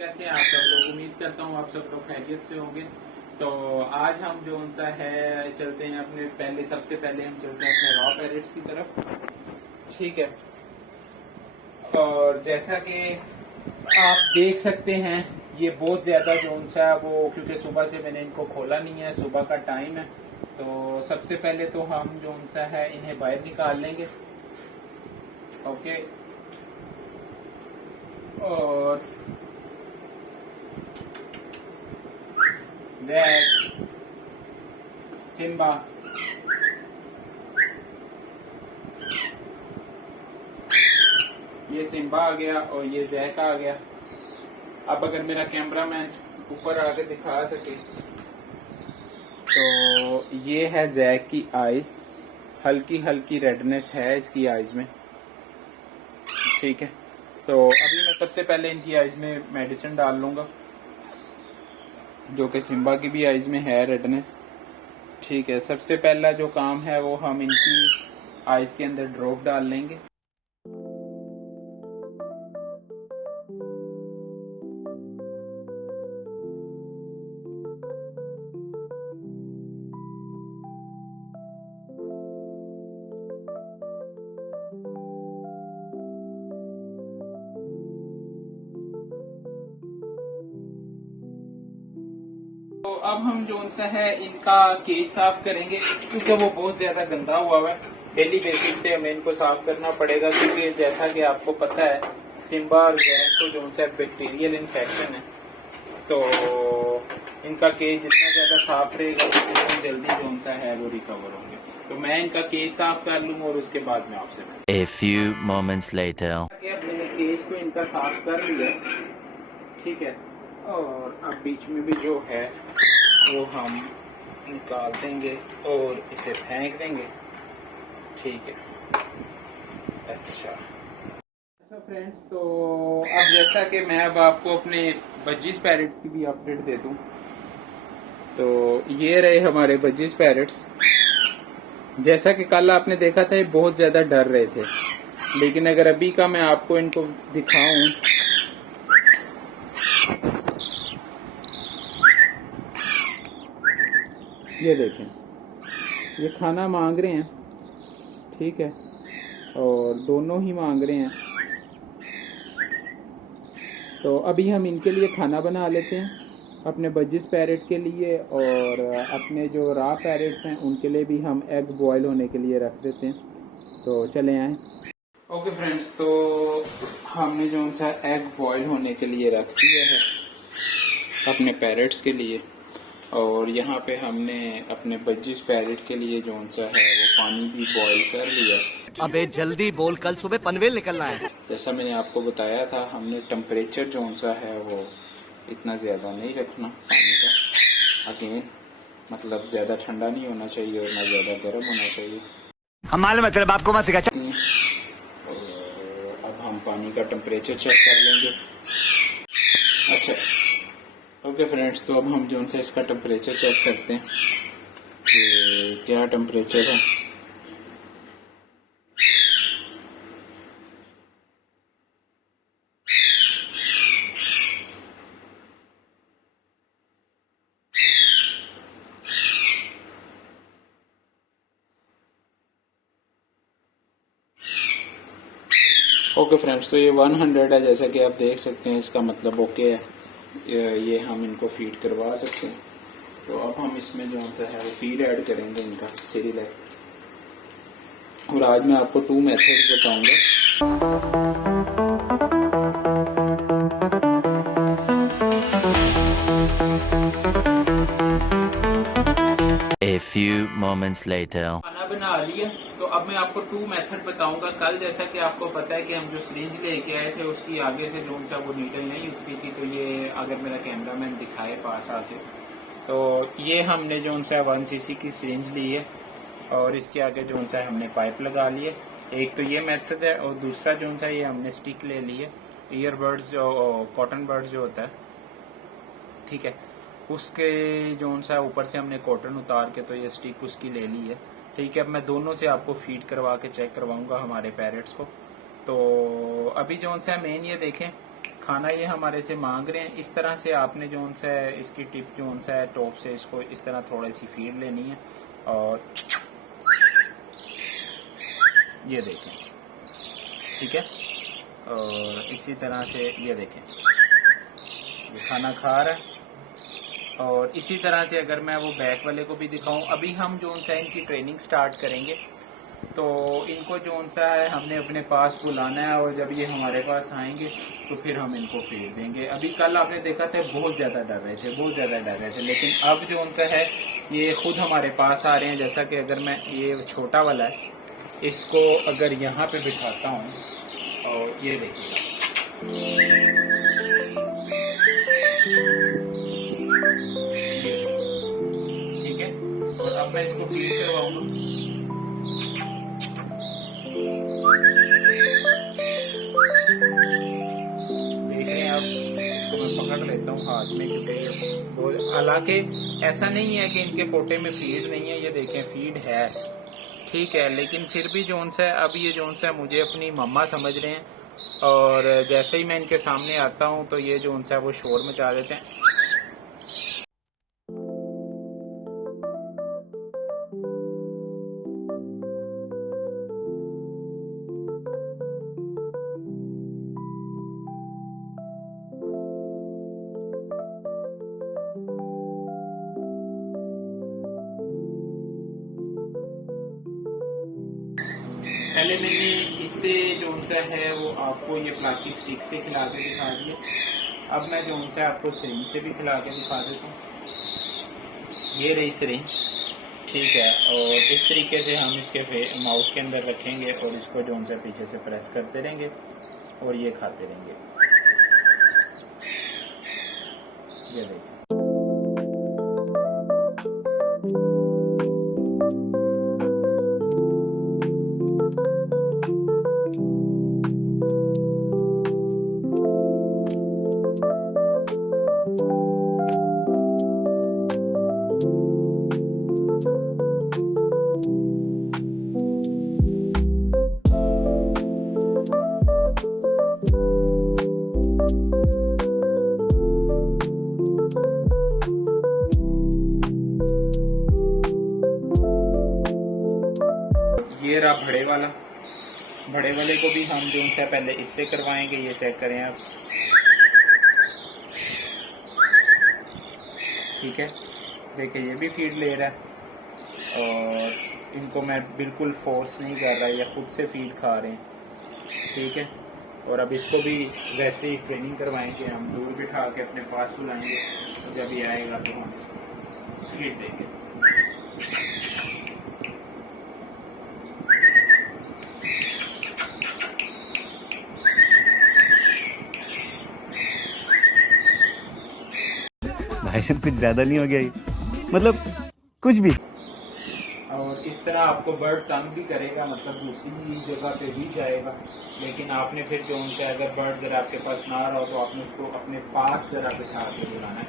कैसे हैं आप सब लोग। उम्मीद करता हूँ आप सब लोग खैरियत से होंगे। तो आज हम जो उनसा है चलते हैं सबसे पहले हम चलते हैं अपने रॉ पैरेट्स की तरफ। ठीक है। और जैसा कि आप देख सकते हैं ये बहुत ज्यादा जो उनसा वो, क्योंकि सुबह से मैंने इनको खोला नहीं है, सुबह का टाइम है। तो सबसे पहले तो हम जो उनसा है इन्हें बाहर निकाल लेंगे। ओके। और जैक, सिम्बा, ये सिम्बा आ गया और ये जैक आ गया। अब अगर मेरा कैमरामैन ऊपर आके दिखा सके तो ये है जैक की आइज। हल्की हल्की रेडनेस है इसकी आइज में। ठीक है। तो अभी मैं सबसे पहले इनकी आइज में मेडिसिन डाल लूंगा, जो कि सिम्बा की भी आइज में है रेडनेस। ठीक है। सबसे पहला जो काम है वो हम इनकी आइज के अंदर ड्रॉप डाल लेंगे। तो अब हम जो उनसे है इनका केज साफ करेंगे, क्योंकि वो बहुत ज्यादा गंदा हुआ है। डेली बेसिस पे हमें इनको साफ करना पड़ेगा, क्योंकि जैसा कि आपको पता है सिम्बा और जैक को जो उनसे बैक्टीरियल इन्फेक्शन है। तो इनका केज जितना ज्यादा साफ रहेगा उतना जल्दी जो उनका है वो रिकवर होंगे। तो मैं इनका केज साफ कर लूंगा और उसके बाद में आपसे A few moments later. मैंने केज को इनका साफ कर लिया। ठीक है। और अब बीच में भी जो है वो हम निकाल देंगे और इसे फेंक देंगे। ठीक है। अच्छा फ्रेंड्स, तो अब जैसा कि मैं अब आपको अपने बज्जिस पैरेट्स की भी अपडेट दे दूं, तो ये रहे हमारे बज्जिस पैरेट्स। जैसा कि कल आपने देखा था ये बहुत ज्यादा डर रहे थे, लेकिन अगर अभी का मैं आपको इनको दिखाऊं, ये देखें, ये खाना मांग रहे हैं। ठीक है। और दोनों ही मांग रहे हैं। तो अभी हम इनके लिए खाना बना लेते हैं, अपने बज्जिस पैरेट के लिए, और अपने जो रा पैरेट्स हैं उनके लिए भी हम एग बॉयल होने के लिए रख देते हैं। तो चले आए। ओके फ्रेंड्स, तो हमने जो उनसा एग बॉयल होने के लिए रख दिया है अपने पैरेट्स के लिए, और यहाँ पे हमने अपने बज्जिस पैरेट के लिए जो उनसा है वो पानी भी बॉईल कर लिया। अबे जल्दी बोल, कल सुबह पनवेल निकलना है। जैसा मैंने आपको बताया था, हमने टेम्परेचर जो उनसा है वो इतना ज़्यादा नहीं रखना पानी का। अगेन मतलब ज़्यादा ठंडा नहीं होना चाहिए और ना ज़्यादा गर्म होना चाहिए। हम मालूम है तेरे बाप को मत सिखा। और अब हम पानी का टेम्परेचर चेक कर लेंगे। अच्छा ओके फ्रेंड्स, तो अब हम जो उनसे इसका टेम्परेचर चेक करते हैं कि क्या टेम्परेचर है। ओके फ्रेंड्स, तो ये 100 है, जैसा कि आप देख सकते हैं। इसका मतलब ओके है, ये हम इनको फीड करवा सकते हैं। तो अब हम इसमें जो होता है वो फीड ऐड करेंगे इनका सीरियलैक। और आज मैं आपको 2 मेथड बताऊंगा। A few moments later. खाना बना लिया। तो अब मैं आपको 2 मेथड बताऊंगा। कल जैसा कि आपको पता है कि हम जो सिरिंज लेके आए थे उसकी आगे से जो सा वो नीडल नहीं उठती थी। तो ये अगर मेरा कैमरामैन दिखाए पास आके, तो ये हमने जो सा 1 cc की सिरिंज ली है और इसके आगे जो सा हमने पाइप लगा ली है। एक तो ये मेथड है, और दूसरा जो सा ये हमने स्टिक ले ली है। ईयरबड्स जो कॉटन बर्ड्स जो होता है, ठीक है, उसके जो सा ऊपर से हमने कॉटन उतार के तो ये स्टिक उसकी ले ली है। ठीक है। अब मैं दोनों से आपको फीड करवा के चेक करवाऊंगा हमारे पैरेट्स को। तो अभी जो सा मेन ये देखें, खाना ये हमारे से मांग रहे हैं। इस तरह से आपने जो सा है इसकी टिप जो सा है टॉप से इसको इस तरह थोड़ी सी फीड लेनी है और ये देखें, ठीक है। और इसी तरह से ये देखें, ये खाना खा रहा है। और इसी तरह से अगर मैं वो बैक वाले को भी दिखाऊं, अभी हम जो सा इनकी ट्रेनिंग स्टार्ट करेंगे तो इनको जो सा है हमने अपने पास बुलाना है और जब ये हमारे पास आएंगे तो फिर हम इनको फीड देंगे। अभी कल आपने देखा था बहुत ज़्यादा डर रहे थे, बहुत ज़्यादा डर रहे थे, लेकिन अब जो सा है ये खुद हमारे पास आ रहे हैं। जैसा कि अगर मैं ये छोटा वाला है इसको अगर यहाँ पे बिठाता हूँ और ये देखिएगा, ठीक है। और अब मैं इसको फीड करवाऊंगा। देख रहे हैं आप, इसको मैं पकड़ लेता हूँ हाथ में क्योंकि हालांकि ऐसा नहीं है कि इनके पोटे में फीड नहीं है, ये देखें फीड है, ठीक है। लेकिन फिर भी जोन सा है अब ये जोन सा है मुझे अपनी मम्मा समझ रहे हैं और जैसे ही मैं इनके सामने आता हूँ तो ये जोन सा है वो शोर मचा देते हैं। पहले मैंने इससे जो सा है वो आपको ये प्लास्टिक स्टिक से खिला के दिखा दिए। अब मैं जो सा आपको सिरिंज से भी खिला के दिखा देता हूँ। ये रही सिरिंज, ठीक है। और इस तरीके से हम इसके माउथ के अंदर रखेंगे और इसको जो सा पीछे से प्रेस करते रहेंगे और ये खाते रहेंगे। ये देखिए, ये रहा बड़े वाले को भी हम जो सा पहले इससे करवाएंगे। ये चेक करें आप, ठीक है। देखिए ये भी फीड ले रहा है और इनको मैं बिल्कुल फोर्स नहीं कर रहा, ये खुद से फीड खा रहे हैं, ठीक है। और अब इसको भी वैसे ही ट्रेनिंग करवाएंगे, हम दूर बिठा के अपने पास बुलाएंगे, तो जब ये आएगा तो हम इसको फीड देंगे। भाई साहब कुछ ज्यादा नहीं हो गया ये, मतलब कुछ भी। और इस तरह आपको बर्ड तंग भी करेगा, मतलब दूसरी जगह पे भी जाएगा, लेकिन आपने फिर जो उनसे अगर बर्ड जरा आपके पास ना रहा हो तो आपने उसको अपने पास जरा बिठा के बुलाना है।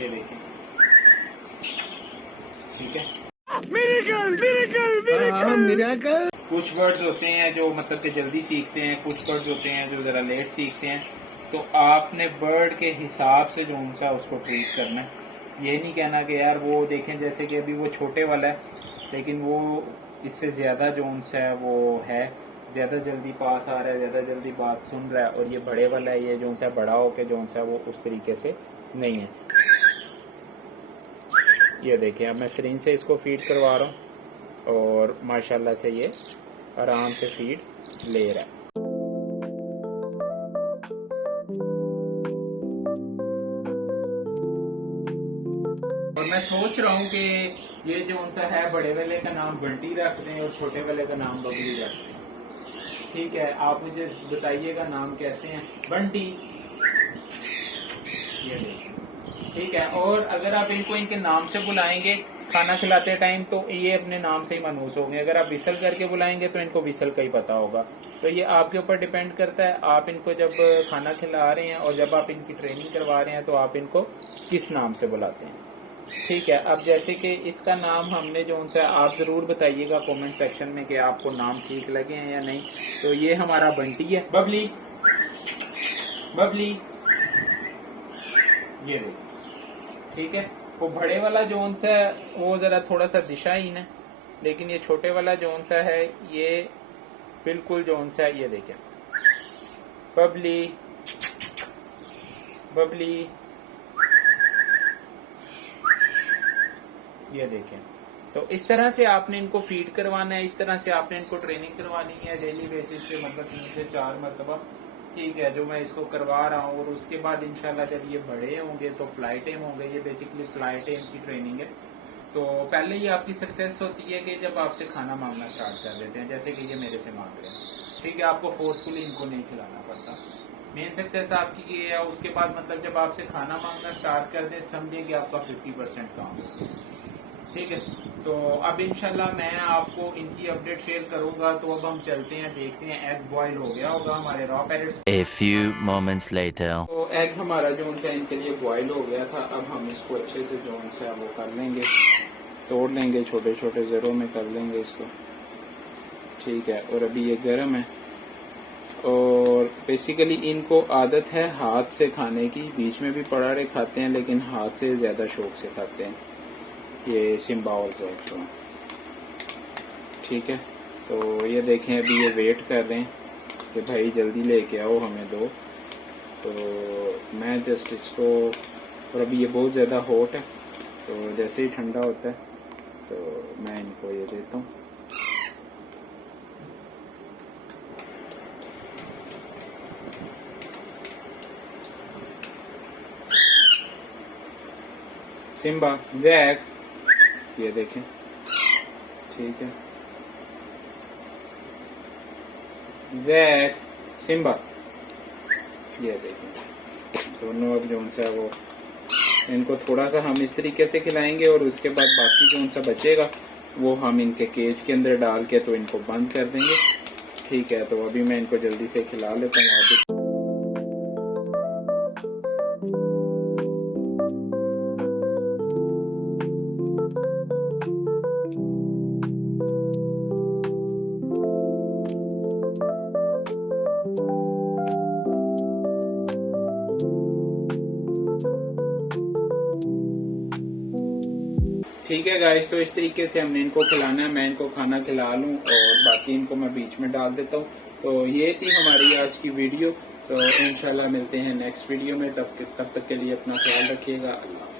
ये देखें, ठीक है। कुछ बर्ड्स होते हैं जो मतलब कि जल्दी सीखते हैं, कुछ बर्ड्स होते हैं जो ज़रा लेट सीखते हैं। तो आपने बर्ड के हिसाब से जो उनसा उसको ट्रीट करना है। ये नहीं कहना कि यार वो देखें जैसे कि अभी वो छोटे वाला है, लेकिन वो इससे ज़्यादा जो उनसा है वो है, ज़्यादा जल्दी पास आ रहा है, ज़्यादा जल्दी बात सुन रहा है। और ये बड़े वाला है, ये जो उनसा बड़ा होके जो उनसा वो उस तरीके से नहीं है। ये देखिए, अब मैं सिरिंज से इसको फीड करवा रहा हूँ और माशाल्लाह से ये आराम से फीड ले रहा है। और मैं सोच रहा हूँ कि ये जो उनसा है बड़े वाले का नाम बंटी रख दें और छोटे वाले का नाम बबली रख दें। ठीक है, आप मुझे बताइएगा नाम कैसे हैं। बंटी, ये देखिए, ठीक है। और अगर आप इनको इनके नाम से बुलाएंगे खाना खिलाते टाइम तो ये अपने नाम से ही मनहूस होंगे। अगर आप विसल करके बुलाएंगे तो इनको विसल का ही पता होगा। तो ये आपके ऊपर डिपेंड करता है, आप इनको जब खाना खिला रहे हैं और जब आप इनकी ट्रेनिंग करवा रहे हैं तो आप इनको किस नाम से बुलाते हैं। ठीक है, अब जैसे कि इसका नाम हमने जो उनसे आप ज़रूर बताइएगा कमेंट सेक्शन में कि आपको नाम ठीक लगे हैं या नहीं। तो ये हमारा बंटी है, बबली बबली, ये देखो। ठीक है, वो बड़े वाला जो उनसा है वो ज़रा थोड़ा सा दिशाहीन है, लेकिन ये छोटे वाला जो उनसा है ये बिल्कुल जो उनसा है। ये देखें, बबली बबली, ये देखें। तो इस तरह से आपने इनको फीड करवाना है, इस तरह से आपने इनको ट्रेनिंग करवानी है डेली बेसिस पे, मतलब 3 से 4 मरतबा। ठीक है, जो मैं इसको करवा रहा हूँ। और उसके बाद इंशाल्लाह जब ये बड़े होंगे तो फ्लाई टाइम होंगे। ये बेसिकली फ्लाई टाइम की ट्रेनिंग है। तो पहले ये आपकी सक्सेस होती है कि जब आपसे खाना मांगना स्टार्ट कर देते हैं, जैसे कि ये मेरे से मांग रहे हैं। ठीक है, आपको फोर्सफुली इनको नहीं खिलाना पड़ता। मेन सक्सेस आपकी ये है। उसके बाद मतलब जब आपसे खाना मांगना स्टार्ट कर दे, समझिए कि आपका 50% काम है। ठीक है, तो अब इंशाल्लाह मैं आपको इनकी अपडेट शेयर करूंगा। तो अब हम चलते हैं, देखते हैं। एग बॉयल हो गया होगा हमारे raw parrots. A few moments later. तो एग हमारा जो उनसे इनके लिए बॉयल हो गया था। अब हम इसको अच्छे से जो उनसे वो कर लेंगे, तोड़ लेंगे, छोटे छोटे ज़रों में कर लेंगे इसको। ठीक है, और अभी ये गर्म है। और बेसिकली इनको आदत है हाथ से खाने की। बीच में भी पराठे खाते हैं, लेकिन हाथ से ज़्यादा शौक से खाते हैं। ये सिम्बा और जैक तो ठीक है। तो ये देखें, अभी ये वेट कर रहे हैं कि भाई जल्दी लेके आओ, हमें दो। तो मैं जस्ट इसको, और अभी ये बहुत ज़्यादा हॉट है, तो जैसे ही ठंडा होता है तो मैं इनको ये देता हूँ। सिम्बा, जैक, ये देखें। ठीक है, जैक, सिम्बा, ये देखें। दोनों अब जो उनसे वो, इनको थोड़ा सा हम इस तरीके से खिलाएंगे और उसके बाद बाकी जो उनसा बचेगा वो हम इनके केज के अंदर डाल के तो इनको बंद कर देंगे। ठीक है, तो अभी मैं इनको जल्दी से खिला लेता हूँ। ठीक है गाइस, तो इस तरीके से हमने इनको खिलाना है। मैं इनको खाना खिला लूं और बाकी इनको मैं बीच में डाल देता हूं। तो ये थी हमारी आज की वीडियो। तो इंशाल्लाह मिलते हैं नेक्स्ट वीडियो में। तब तक के लिए अपना ख्याल रखिएगा। अल्लाह।